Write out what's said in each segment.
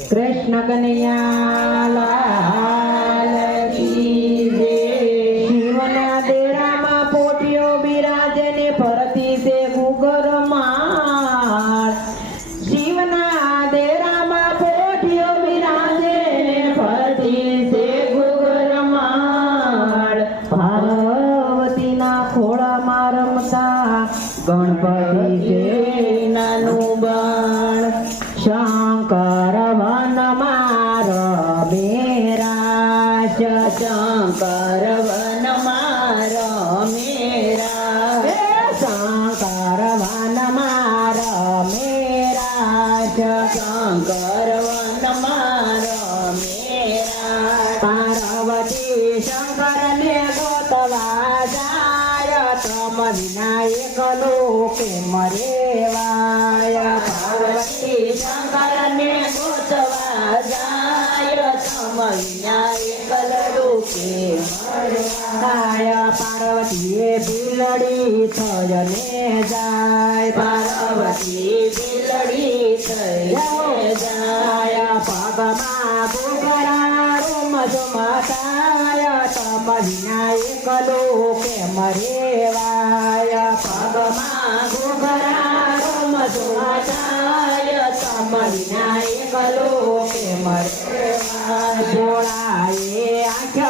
कृष्ण कन्हैया लाल की जय। शिवना डेराમાં પોટિયો બિરાજે ને ફરતી છે ગુગર માળ। શિવના ડેરામાં પોટિયો બિરાજે ને ફરતી છે ગુગર માળ। પાર્વતીના ખોળામાં રમતા ગણપતિ છે નાનું બાળ। શંકર વનમાં રમેરાશ, શંકર વનમાં રમેરાશ, શંકર વનમાં રમેરાશ, શંકર વનમાં રમેરાશ। પાર્વતી શંકરને ગોતવા જાય, તમ વિના એકલો કેમ રેવાય। પાર્વતી શંકરને ગોતવા જાય, તમ વિના એકલો કેમ રેવાય। પાર્વતીએ બિલડી થઈને જાય, પાર્વતી બિલડી થઈને જાય। પગમાં ઘૂઘરા રૂમ ઝુમતાય, તમ વિના એકલો કેમ રેવાય। પગમાં ઘૂઘરા રૂમ ઝુમતાય, તમ વિના એકલો કેમ રેવાય। ભોળાએ આંખ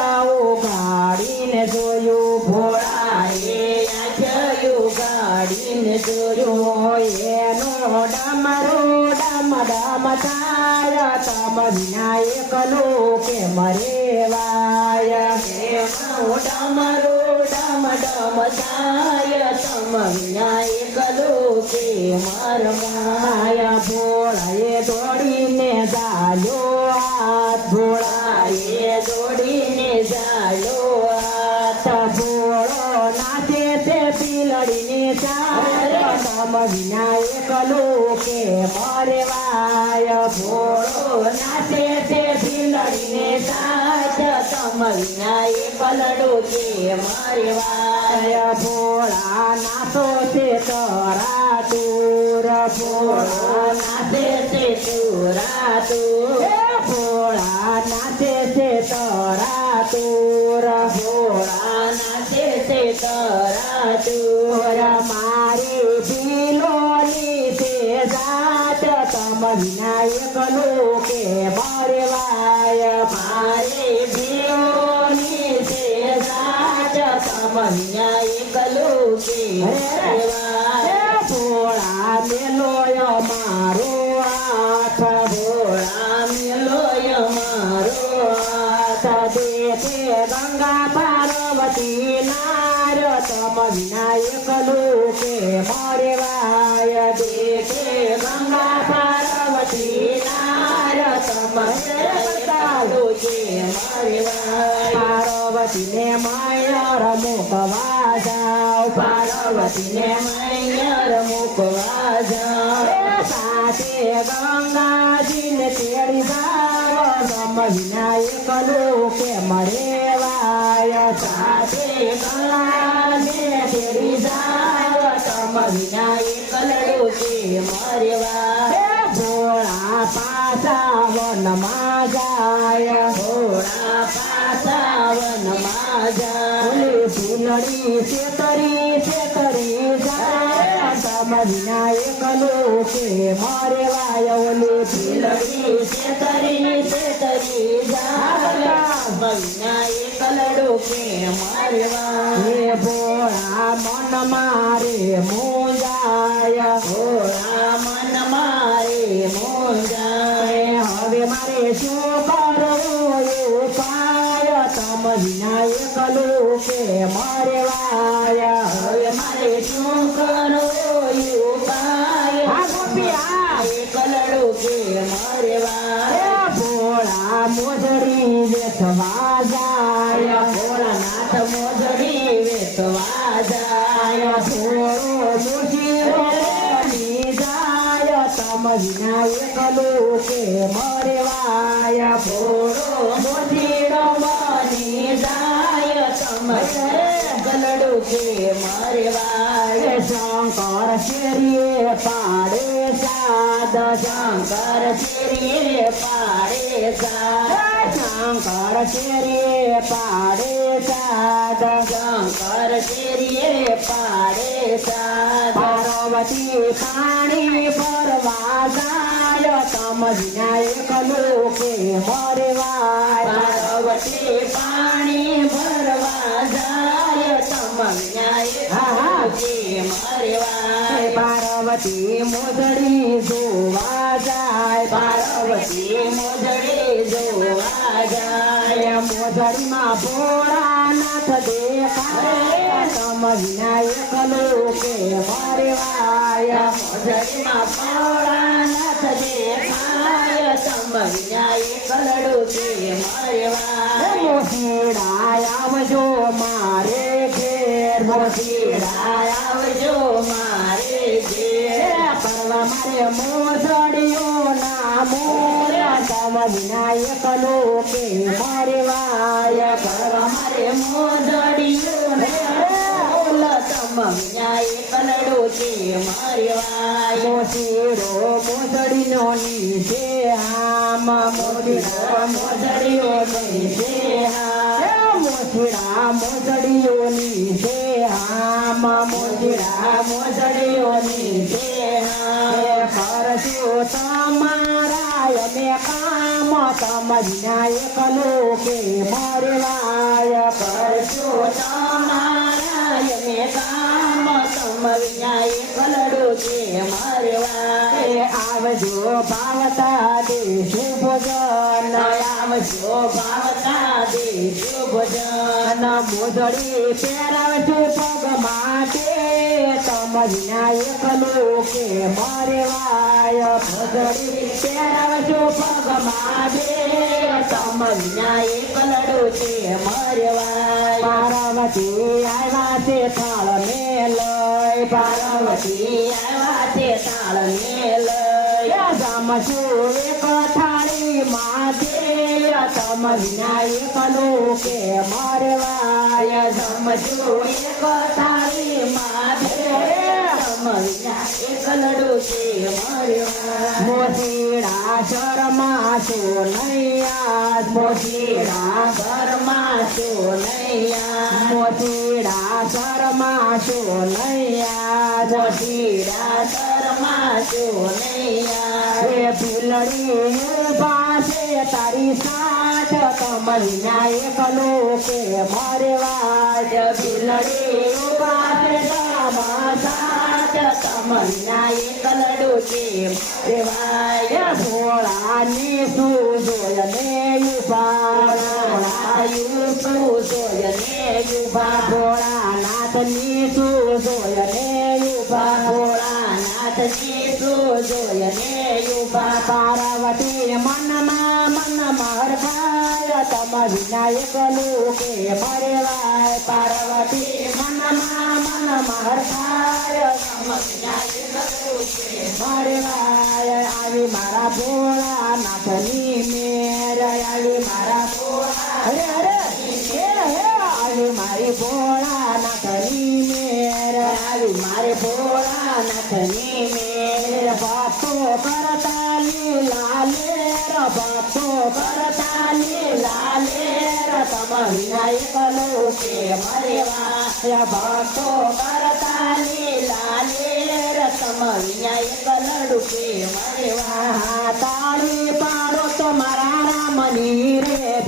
ઉગાડીને જોયું, ભોળાએ આંખ ઉગાડીને જોયું, એનો ડમરો ડમ ડમ થાય, તમ વિના એકલો કેમ રેવાય। એનો ડમરો ડમ ડમ થાય, તમ વિના એકલો કેમ રમાય। ભોળાએ દોડીને ચાલ્યો હાથ, ભોળાએ દોડીને ચાલ્યો હાથ। ભોળો નાચે તે બિલડીને ચાલ, તમ વિના એકલો કેમ રેવાય। ભોળો નાચે તે બિલડીને ચાલ, તમ વિના એકલો કેમ રેવાય। ભોળા નાચો તે તરાતુર, ભોળા નાચે તે તરાતુર, ભોળા નાચે તે તરાતુર, ભોળા નાચે તે તરાતુર। મારી બિલોની તે જાત, તમ વિના એકલો કેમ રેવાય। મારી બિલોની તે જાત, તમ વિના એકલો કેમ રેવાય। ભોળા મેલોય મારો હાથ, ભોળા મેલોય મારો હાથ। દેખે ગંગા પાર્વતી નાર, તમ વિના એકલો કેમ રેવાય। દેખે ગંગા પાર્વતી નાર, તમ એકલો કેમ રેવાય। પાર્વતીને મૈયર મૂકવા જાઓ, પાર્વતીને મૈયર મૂકવા જાઓ। સાથે ગંગાજીને તેડી જાઓ, તમ વિના એકલો કેમ રેવાય। સાથે ગંગાને તેડી જાઓ, તમ વિના એકલો કેમ રેવાય। ભોળા પાછા વનમાં જાય, ભોળા પાછા વનમાં જાય। બિલડી છેતરી છેતરી જાય, તમ વિના એકલો કેમ રેવાય। ઓલી બિલડી છેતરી છેતરી જાય, તમ વિના એકલો કેમ રેવાય। ભોળા મન મારે મૂંઝાય, ભોળા મન મારે મૂંઝાય। હવે મારે શું કરવું ઉપાય, તમ વિના એકલો કેમ રેવાય। હવે મારે શું કરવું ઉપાય, એકલો કેમ રેવાય। ભોળા મોજડી વેચવા જાય, ભોળાનાથ મોજડી વેચવા જાય। ભોળો મુશીરો બની જાય, તમ વિના એકલો કેમ રેવાય। ભોળો મુશીરો બની જાય, તમ એકલો કેમ રેવાય। શંકર શેરીએ પાડે સાદ શંકર શિરે પાડે સાદ શંકર શિરે પાડે સાદ શંકર શિરે પાડે સાદ પાર્વતી પાણી ભરવા જાય તમ વિના એકલું કે મરવાય પાર્વતી પાણી ભરવા જાય તમ વિના એકલું કે મરવાય પાર્વતી મોજડી જોવા જાય પાર્વતી મોજડી જોવા જાય મોજડીમાં ભોળાનાથ દેખાય તમ વિના એકલું કે મરવાય મોજડીમાં ભોળાનાથ દેખાય તમ વિના એકલું કે મરવાય મોસીડા આવજો મારે ઘેર મોસીડા આવજો મારે ઘેર પરવા મારે મોજડીઓ ના મોર તમ વિના એકલું કે મરવાય પરવા મારે મોજડીઓ ને તમ વિના એકલું કે મરવાય મોસીડો મોજડીનો નીચે આમ મોસીડો મોજડીઓ નીચે આમ મોસીડા મોજડીઓની છે આમ મોસીડા મોજડીઓની છે આમ કરશું તમારા અમે કામ તમ વિના એકલું કે મરવાય કરશું તમારા અમે કામ તમ વિના એકલું કે મરવાય આવજો ભાવતા દેશું ભોજન આવજો ભાવતા દેશું ભોજન મોજડી પહેરાવશું પગ માટે તમ વિના એકલું કે મરવાય મોજડી પહેરાવશું પગ માટે તમ વિના એકલું કે મરવાય પાર્વતી આવ્યા તે થાળ મેં લઈ પાર્વતી આવ્યા તે થાળ મેં લઈ જમશું એક થાળી માથે તમ વિના એકલું કે મરવાય જમશું એક થાળી માથે તમ વિના એકલું કે મરવાય મોસીડા શરમાશો નૈયા મોસીડા શરમાશો નૈયા મોસીડા શરમાશો નૈયા મોસીડા શરમાશો નૈયા રે ફૂલડી પાસે તારી સાથ તમ વિના એકલું કે મરવાય ફૂલડી પાસે તારા સાથ તમ વિના એકલું કે મરવાય ભોળાની સુજોય ને યુભા સુજોય ને યુભા ભોળાનાથની સુજોય ને યુભા ભોળાનાથની સુજોય ને યુભા પાર્વતી મનમાં હરખાય તમ વિના એકલું કે મરવાય પાર્વતી મનમાં હરખાય તમ વિના એકલું કે મરવાય આવી મારા ભોળાનાથની મેર આવી મારા ભોળા હરે હરે આવી મારી ભોળાનાથની મેર આવી મારી ભોળાનાથની મેર ભક્તો કરતા લીલા લેર ભક્તો કરતા લીલા લેર તમ વિના એકલું કે મરવાય ભક્તો કરતા લીલા લેર તમ વિના એકલું કે મરવાય તાળી પાડો તો મારા રામની રે